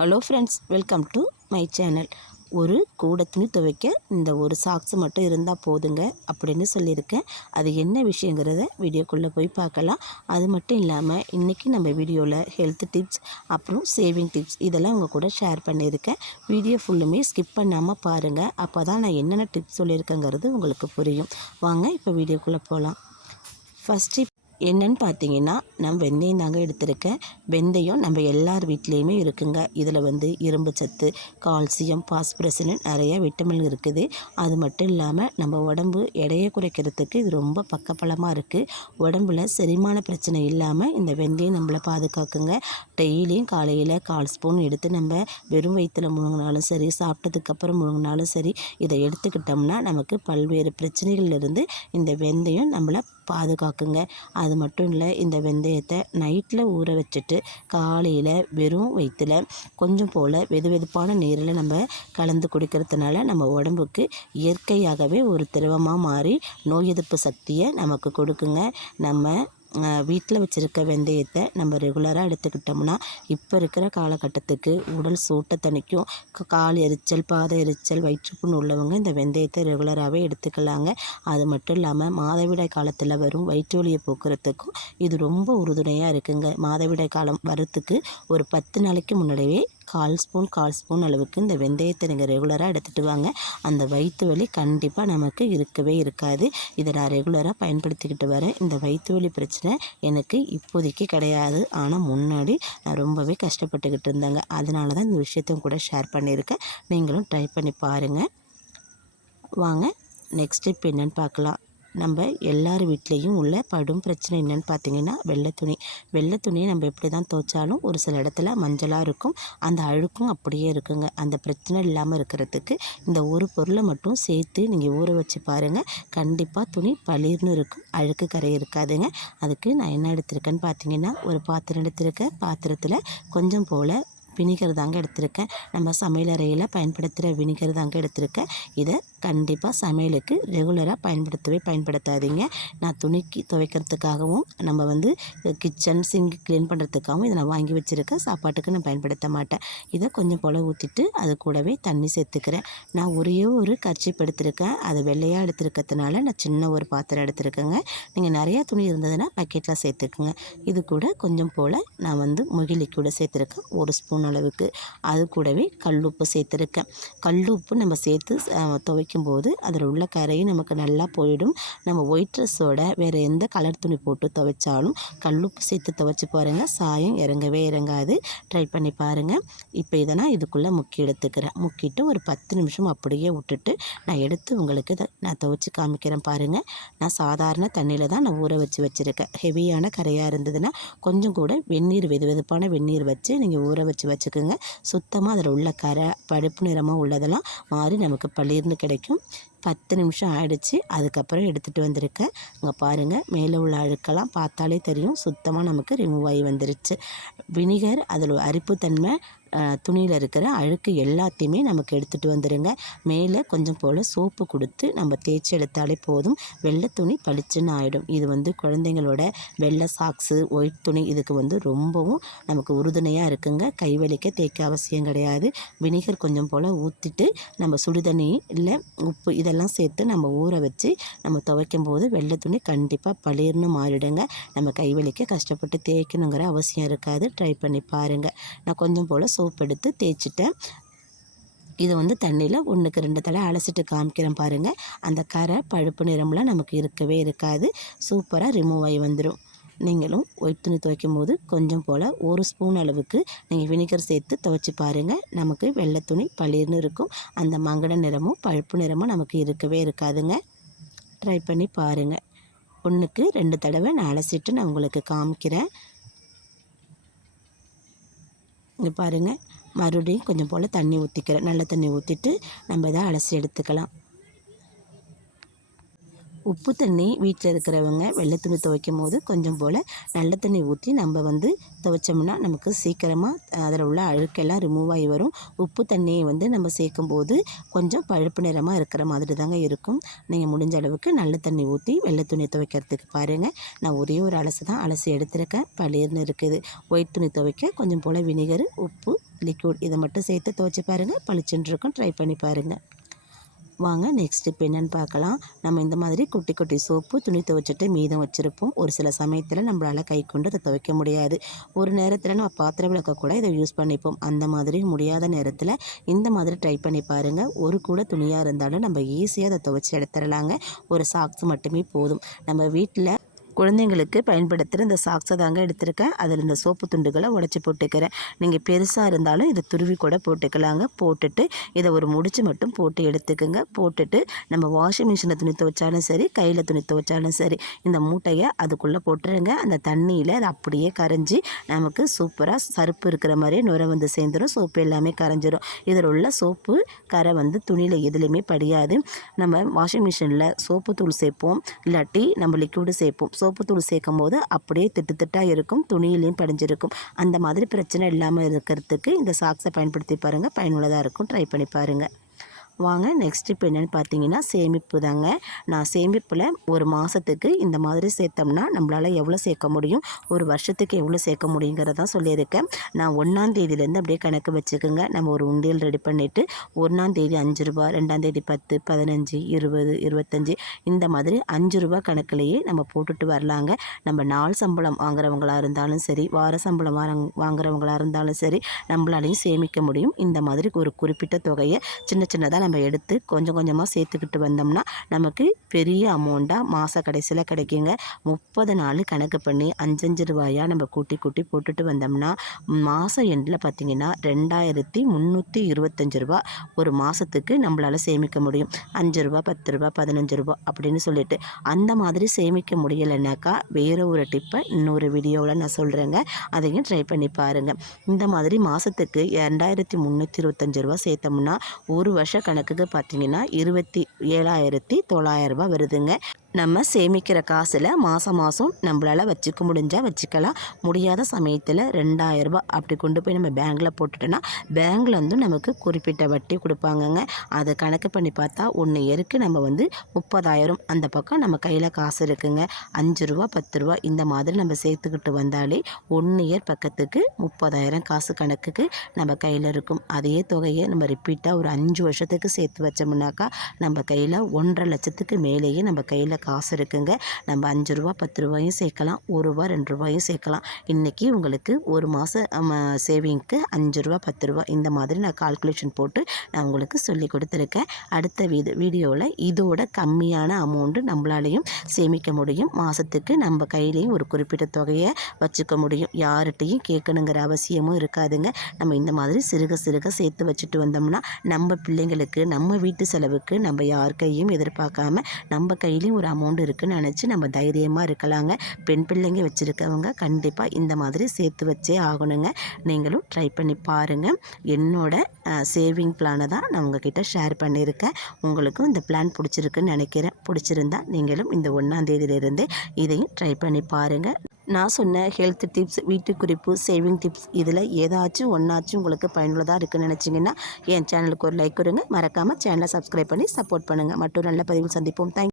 Hello friends, welcome to my channel. ஒரு கூட துணி துவைக்க இந்த ஒரு சாக்ஸ் மட்டும் இருந்தால் போதுங்க அப்படின்னு சொல்லியிருக்கேன். அது என்ன விஷயங்கிறத வீடியோக்குள்ளே போய் பார்க்கலாம். அது மட்டும் இல்லாமல் இன்றைக்கி நம்ம வீடியோவில் ஹெல்த் டிப்ஸ் அப்புறம் சேவிங் டிப்ஸ் இதெல்லாம் உங்கள் கூட ஷேர் பண்ணியிருக்கேன். வீடியோ ஃபுல்லுமே ஸ்கிப் பண்ணாமல் பாருங்கள். அப்போ தான் நான் என்னென்ன டிப்ஸ் சொல்லியிருக்கேங்கிறது உங்களுக்கு புரியும். வாங்க இப்போ வீடியோக்குள்ளே போகலாம். ஃபஸ்ட்டு என்னன்னு பார்த்தீங்கன்னா, நான் வெந்தயம் தாங்க எடுத்திருக்கேன். வெந்தயம் நம்ம எல்லார் வீட்லேயுமே இருக்குங்க. இதில் இரும்பு சத்து, கால்சியம், பாஸ்பரஸ்னு நிறைய விட்டமின் இருக்குது. அது மட்டும் இல்லாமல் நம்ம உடம்பு எடையை குறைக்கிறதுக்கு இது ரொம்ப பக்கபலமாக இருக்குது. உடம்புல செரிமான பிரச்சனை இல்லாமல் இந்த வெந்தயம் நம்மளை பாதுகாக்குங்க. டெய்லியும் காலையில் 1/4 ஸ்பூன் எடுத்து நம்ம வெறும் வயிற்றில் முழுங்கினாலும் சரி, சாப்பிட்டதுக்கப்புறம் முழுங்கினாலும் சரி, இதை எடுத்துக்கிட்டோம்னா நமக்கு பல்வேறு பிரச்சனைகள்லேருந்து இந்த வெந்தயம் நம்மளை பாதுகாக்குங்க. அது மட்டும் இல்லை, இந்த வெந்தயத்தை நைட்டில் ஊற வச்சுட்டு காலையில் வெறும் வயிற்றில் கொஞ்சம் போல் வெதுவெதுப்பான நீரில் நம்ம கலந்து குடிக்கிறதுனால நம்ம உடம்புக்கு இயற்கையாகவே ஒரு திரவமாக மாறி நோய் எதிர்ப்பு சக்தியை நமக்கு கொடுக்குங்க. நம்ம வீட்டில் வச்சுருக்க வெந்தயத்தை நம்ம ரெகுலராக எடுத்துக்கிட்டோம்னா இப்போ இருக்கிற காலகட்டத்துக்கு உடல் சூட்டை தணிக்கும். கால் எரிச்சல், பாத எரிச்சல், வயிற்றுப்புண் உள்ளவங்க இந்த வெந்தயத்தை ரெகுலராகவே எடுத்துக்கலாங்க. அது மட்டும் இல்லாமல் மாதவிடாய் காலத்தில் வரும் வயிற்று வலியை போக்குறதுக்கும் இது ரொம்ப உறுதுணையாக இருக்குங்க. மாதவிடாய் காலம் வரத்துக்கு ஒரு 10 நாளைக்கு முன்னாடியே 1/4 ஸ்பூன் அளவுக்கு இந்த வெந்தயத்தை நீங்கள் ரெகுலராக எடுத்துகிட்டு வாங்க. அந்த வயிற்று வலி கண்டிப்பாக நமக்கு இருக்கவே இருக்காது. இதை நான் ரெகுலராக பயன்படுத்திக்கிட்டு வரேன். இந்த வயிற்று வலி பிரச்சனை எனக்கு இப்போதைக்கு கிடையாது. ஆனால் முன்னாடி நான் ரொம்பவே கஷ்டப்பட்டுக்கிட்டு இருந்தேங்க. அதனால தான் இந்த விஷயத்தையும் கூட ஷேர் பண்ணியிருக்கேன். நீங்களும் ட்ரை பண்ணி பாருங்கள். வாங்க நெக்ஸ்ட் டிப் என்னென்னு பார்க்கலாம். நம்ம எல்லார் வீட்லேயும் உள்ள படும் பிரச்சனை என்னென்னு பார்த்தீங்கன்னா வெள்ளை துணி. வெள்ளை துணியை நம்ம எப்படி தான் துவைச்சாலும் ஒரு சில இடத்துல மஞ்சளாக இருக்கும். அந்த அழுக்கும் அப்படியே இருக்குங்க. அந்த பிரச்சனை இல்லாமல் இருக்கிறதுக்கு இந்த ஒரு பொருளை மட்டும் சேர்த்து நீங்கள் ஊற வச்சு பாருங்கள். கண்டிப்பாக துணி பளிர்னு இருக்கும், அழுக்கு கரை இருக்காதுங்க. அதுக்கு நான் என்ன எடுத்திருக்கேன்னு பார்த்தீங்கன்னா, ஒரு பாத்திரம் எடுத்திருக்கேன். பாத்திரத்தில் கொஞ்சம் போல் வினிகர் தாங்க எடுத்திருக்கேன். நம்ம சமையலறையில் பயன்படுத்துகிற வினிகர் தாங்க எடுத்திருக்கேன். இதை கண்டிப்பாக சமையலுக்கு ரெகுலராக பயன்படுத்தாதீங்க. நான் துணிக்கு துவைக்கிறதுக்காகவும் நம்ம கிச்சன் சிங்க் க்ளீன் பண்ணுறதுக்காகவும் இதை நான் வாங்கி வச்சுருக்கேன். சாப்பாட்டுக்கு நான் பயன்படுத்த மாட்டேன். இதை கொஞ்சம் போல் ஊற்றிட்டு அது கூடவே தண்ணி சேர்த்துக்கிறேன். நான் ஒரே ஒரு கர்ச்சீப் எடுத்திருக்கேன். அது வெள்ளையாக எடுத்துருக்கிறதுனால நான் சின்ன ஒரு பாத்திரம் எடுத்திருக்கேங்க. நீங்கள் நிறையா துணி இருந்ததுன்னா பக்கெட்டில் சேர்த்துக்குங்க. இது கூட கொஞ்சம் போல் நான் முகில் லிக்விடை சேர்த்துருக்கேன், 1 ஸ்பூன் அளவுக்கு. அது கூடவே கல்லுப்பு சேர்த்துருக்கேன். கல்லுப்பு நம்ம சேர்த்து துவைக்கும் போது அதில் உள்ள கரையும் நமக்கு நல்லா போயிடும். நம்ம ஒயிட் ட்ரெஸ்ஸோட வேறு எந்த கலர் துணி போட்டு துவைச்சாலும் கல்லுப்பு சேர்த்து துவைச்சி பாருங்கள், சாயம் இறங்கவே இறங்காது. ட்ரை பண்ணி பாருங்கள். இப்போ இதை நான் இதுக்குள்ளே முக்கி எடுத்துக்கிறேன். முக்கிட்டு ஒரு 10 நிமிஷம் அப்படியே விட்டுட்டு நான் எடுத்து உங்களுக்கு நான் துவைச்சி காமிக்கிறேன் பாருங்கள். நான் சாதாரண தண்ணியில் தான் நான் ஊற வச்சுருக்கேன். ஹெவியான கரையாக இருந்ததுன்னா கொஞ்சம் கூட வெந்நீர், வெதுவெதுப்பான வெந்நீர் வச்சு நீங்கள் ஊற வச்சுக்கோங்க. சுத்தமாக அதில் உள்ள கரை, பழுப்பு நிறமாக உள்ளதெல்லாம் மாறி நமக்கு பளிர்னு கிடைக்கும். 10 நிமிஷம் ஆயிடுச்சு. அதுக்கப்புறம் எடுத்துகிட்டு வந்திருக்கேன். அங்கே பாருங்கள், மேலே உள்ள அழுக்கெல்லாம் பார்த்தாலே தெரியும், சுத்தமாக நமக்கு ரிமூவ் ஆகி வந்துருச்சு. வினிகர் அதில் அரிப்புத்தன்மை, துணியில் இருக்கிற அழுக்கு எல்லாத்தையுமே நமக்கு எடுத்துகிட்டு வந்துடுங்க. மேலே கொஞ்சம் போல் சோப்பு கொடுத்து நம்ம தேய்ச்சி எடுத்தாலே போதும். வெள்ளை துணி பளிச்சுன்னு ஆகிடும். இது குழந்தைங்களோட வெள்ளை சாக்ஸு, ஒயிட் துணி இதுக்கு ரொம்பவும் நமக்கு உறுதுணையாக இருக்குங்க. கைவலிக்க தேய்க்க அவசியம் கிடையாது. வினிகர் கொஞ்சம் போல் ஊற்றிட்டு நம்ம சுடுதண்ணி இல்லை உப்பு இதெல்லாம் சேர்த்து நம்ம ஊற வச்சு நம்ம துவைக்கும் போது வெள்ளை துணி கண்டிப்பாக பளிர்னு மாறிடுங்க. நம்ம கைவலிக்க கஷ்டப்பட்டு தேய்க்கணுங்கிற அவசியம் இருக்காது. ட்ரை பண்ணி பாருங்கள். நான் கொஞ்சம் போல் சோப் எடுத்து தேய்ச்சிட்டேன். இதை தண்ணியில் 1க்கு 2 தடவை அலசிட்டு காமிக்கிறேன் பாருங்கள். அந்த கரை, பழுப்பு நிறம்லாம் நமக்கு இருக்கவே இருக்காது. சூப்பராக ரிமூவ் ஆகி வந்துடும். நீங்களும் ஒயிட் துணி துவைக்கும் போது கொஞ்சம் போல் 1 ஸ்பூன் அளவுக்கு நீங்கள் வினிகர் சேர்த்து துவைச்சி பாருங்கள். நமக்கு வெள்ளை துணி பளிர்னு இருக்கும். அந்த மங்கட நிறமும் பழுப்பு நிறமும் நமக்கு இருக்கவே இருக்காதுங்க. ட்ரை பண்ணி பாருங்கள். 1க்கு 2 தடவை நான் அலசிட்டு நான் உங்களுக்கு காமிக்கிறேன். இங்கே பாருங்கள், மறுபடியும் கொஞ்சம் போல் தண்ணி ஊற்றிக்கிறேன். நல்ல தண்ணி ஊற்றிட்டு நம்ம இதை அலசி எடுத்துக்கலாம். உப்பு தண்ணி வீட்டில் இருக்கிறவங்க வெள்ளை துணி துவைக்கும் போது கொஞ்சம் போல் நல்ல தண்ணி ஊற்றி நம்ம துவைச்சோம்னா நமக்கு சீக்கிரமாக அதில் உள்ள அழுக்கெல்லாம் ரிமூவ் ஆகி வரும். உப்பு தண்ணியை நம்ம சேர்க்கும்போது கொஞ்சம் பழுப்பு நிறமாக இருக்கிற மாதிரி தாங்க இருக்கும். நீங்கள் முடிஞ்ச அளவுக்கு நல்ல தண்ணி ஊற்றி வெள்ளை துணி துவைக்கிறதுக்கு பாருங்கள். நான் ஒரே ஒரு அலசு தான் அலசி எடுத்துருக்கேன். பளிர்னு இருக்குது. ஒயிட் துணி துவைக்க கொஞ்சம் போல் வினிகர், உப்பு, லிக்விட் இதை மட்டும் சேர்த்து துவைச்சி பாருங்கள். பளிச்சுன்னு இருக்கும். ட்ரை பண்ணி பாருங்கள். வாங்க நெக்ஸ்ட் இப்போ என்னென்னு பார்க்கலாம். நம்ம இந்த மாதிரி குட்டி குட்டி சோப்பு துணி துவைச்சிட்டு மீதம் வச்சுருப்போம். ஒரு சில சமயத்தில் நம்மளால் கை கொண்டு அதை துவைக்க முடியாது. ஒரு நேரத்தில் நம்ம பாத்திரம் விளக்க கூட இதை யூஸ் பண்ணிப்போம். அந்த மாதிரி முடியாத நேரத்தில் இந்த மாதிரி ட்ரை பண்ணி பாருங்கள். ஒரு கூட துணியாக இருந்தாலும் நம்ம ஈஸியாக அதை துவைச்சி எடுத்துடலாங்க. ஒரு சாக்ஸ் மட்டுமே போதும். நம்ம வீட்டில் குழந்தைங்களுக்கு பயன்படுத்துகிற இந்த சாக்ஸை தாங்க எடுத்திருக்கேன். அதில் இந்த சோப்பு துண்டுகளை உடச்சி போட்டுக்கிறேன். நீங்கள் பெருசாக இருந்தாலும் இதை துருவி கூட போட்டுக்கலாங்க. போட்டுட்டு இதை ஒரு முடிச்சு மட்டும் போட்டு எடுத்துக்கோங்க. போட்டுட்டு நம்ம வாஷிங் மிஷினில் துணி துவைச்சாலும் சரி, கையில் துணி துவைச்சாலும் சரி, இந்த மூட்டையை அதுக்குள்ளே போட்டுருங்க. அந்த தண்ணியில் அது அப்படியே கரைஞ்சி நமக்கு சூப்பராக சருப்பு இருக்கிற மாதிரியே நுரை சேர்ந்துடும். சோப்பு எல்லாமே கரைஞ்சிரும். இதில் உள்ள சோப்பு கரை துணியில் எதுலேயுமே படியாது. நம்ம வாஷிங் மிஷினில் சோப்பு தூள் சேர்ப்போம், இல்லாட்டி நம்ம லிக்விடு சேர்ப்போம். சோப்பு தூள் சேர்க்கும் போது அப்படியே திட்டாக இருக்கும், துணியிலையும் படிஞ்சிருக்கும். அந்த மாதிரி பிரச்சனை இல்லாமல் இருக்கிறதுக்கு இந்த சாக்ஸை பயன்படுத்தி பாருங்கள். பயனுள்ளதாக இருக்கும். ட்ரை பண்ணி பாருங்கள். வாங்க நெக்ஸ்ட் இப்போ என்னென்னு பார்த்தீங்கன்னா சேமிப்பு தாங்க. நான் சேமிப்பில் ஒரு மாதத்துக்கு இந்த மாதிரி சேர்த்தோம்னா நம்மளால் எவ்வளோ சேர்க்க முடியும், ஒரு வருஷத்துக்கு எவ்வளோ சேர்க்க முடியுங்கிறதான் சொல்லியிருக்கேன். நான் 1ஆம் தேதியிலேருந்து அப்படியே கணக்கு வச்சுக்கோங்க. நம்ம ஒரு உண்டியல் ரெடி பண்ணிவிட்டு 1ஆம் தேதி 5 ரூபா, 2ஆம் தேதி 10, 15, 20, 25 இந்த மாதிரி 5 ரூபா கணக்குலேயே நம்ம போட்டுட்டு வரலாங்க. நம்ம நாள் சம்பளம் வாங்குறவங்களாக இருந்தாலும் சரி, வார சம்பளம் வாங்குறவங்களாக இருந்தாலும் சரி, நம்மளாலையும் சேமிக்க முடியும். இந்த மாதிரி ஒரு குறிப்பிட்ட தொகையை சின்னதாக நம்ம எடுத்து கொஞ்சம் கொஞ்சமாக சேர்த்துக்கிட்டு வந்தோம்னா நமக்கு பெரிய அமௌண்ட்டாக மாத கடைசியில் கிடைக்குங்க. 30 நாள் கணக்கு பண்ணி 5 ரூபாயாக நம்ம கூட்டி போட்டுட்டு வந்தோம்னா மாதம் எண்டில் பார்த்திங்கன்னா 2325 ரூபா ஒரு மாதத்துக்கு நம்மளால் சேமிக்க முடியும். 5 ரூபா, 10 ரூபா, 15 ரூபா அப்படின்னு சொல்லிட்டு. அந்த மாதிரி சேமிக்க முடியலைன்னாக்கா வேறு ஒரு டிப்பை இன்னொரு வீடியோவில் நான் சொல்கிறேங்க. அதையும் ட்ரை பண்ணி பாருங்கள். இந்த மாதிரி மாதத்துக்கு 2325 ரூபா சேர்த்தோம்னா ஒரு வருஷ கணக்குக்கு பார்த்திங்கன்னா 27,900 ரூபா வருதுங்க. நம்ம சேமிக்கிற காசில் மாதம் நம்மளால் வச்சுக்க முடிஞ்சால் வச்சுக்கலாம். முடியாத சமயத்தில் 2000 ரூபா அப்படி கொண்டு போய் நம்ம பேங்கில் போட்டுட்டோன்னா பேங்கில் நமக்கு குறிப்பிட்ட வட்டி கொடுப்பாங்கங்க. அதை கணக்கு பண்ணி பார்த்தா 1 இயருக்கு நம்ம 30,000 அந்த பக்கம் நம்ம கையில் காசு இருக்குங்க. 5 ரூபா, 10 ரூபா இந்த மாதிரி நம்ம சேர்த்துக்கிட்டு வந்தாலே 1 இயர் பக்கத்துக்கு 30,000 காசு கணக்குக்கு நம்ம கையில் இருக்கும். அதே தொகையை நம்ம ரிப்பீட்டாக ஒரு 5 வருஷத்துக்கு சேர்த்து வச்சோம்னாக்கா நம்ம கையில் 1,50,000 லட்சத்துக்கு மேலேயே நம்ம கையில் காசு இருக்குங்க. நம்ம 5 ரூபா, 10 ரூபாயும் சேர்க்கலாம், 1 ரூபா, 2 ரூபாயும் சேர்க்கலாம். இன்றைக்கி உங்களுக்கு ஒரு மாதம் சேவிங்க்கு 5 ரூபா, 10 ரூபா இந்த மாதிரி நான் கால்குலேஷன் போட்டு நான் உங்களுக்கு சொல்லி கொடுத்துருக்கேன். அடுத்த வீடியோவில் இதோட கம்மியான அமௌண்ட்டு நம்மளாலையும் சேமிக்க முடியும். மாதத்துக்கு நம்ம கையிலையும் ஒரு குறிப்பிட்ட தொகையை வச்சுக்க முடியும். யார்கிட்டையும் கேட்கணுங்கிற அவசியமும் இருக்காதுங்க. நம்ம இந்த மாதிரி சிறுக சேர்த்து வச்சுட்டு வந்தோம்னா நம்ம பிள்ளைங்களுக்கு, நம்ம வீட்டு செலவுக்கு நம்ம யார் கையும் எதிர்பார்க்காம நம்ம கையிலையும் ஒரு அமௌண்ட் இருக்குதுன்னு நினச்சி நம்ம தைரியமாக இருக்கலாங்க. பெண் பிள்ளைங்க வச்சுருக்கவங்க கண்டிப்பாக இந்த மாதிரி சேர்த்து வச்சே ஆகணுங்க. நீங்களும் ட்ரை பண்ணி பாருங்கள். என்னோட சேவிங் பிளானை தான் நான் உங்ககிட்ட ஷேர் பண்ணியிருக்கேன். உங்களுக்கும் இந்த பிளான் பிடிச்சிருக்குன்னு நினைக்கிறேன். பிடிச்சிருந்தா நீங்களும் இந்த 1ஆம் தேதியிலிருந்தே இதையும் ட்ரை பண்ணி பாருங்கள். நான் சொன்ன ஹெல்த் டிப்ஸ், வீட்டு குறிப்பு, சேவிங் டிப்ஸ் இதில் ஏதாச்சும் ஒன்றாச்சும் உங்களுக்கு பயனுள்ளதாக இருக்குதுன்னு நினச்சிங்கன்னா என் சேனலுக்கு ஒரு லைக் கொடுங்க. மறக்காமல் சேனலை சப்ஸ்கிரைப் பண்ணி சப்போர்ட் பண்ணுங்கள். மற்றும் நல்ல பதிவில் சந்திப்போம். தேங்க்யூ.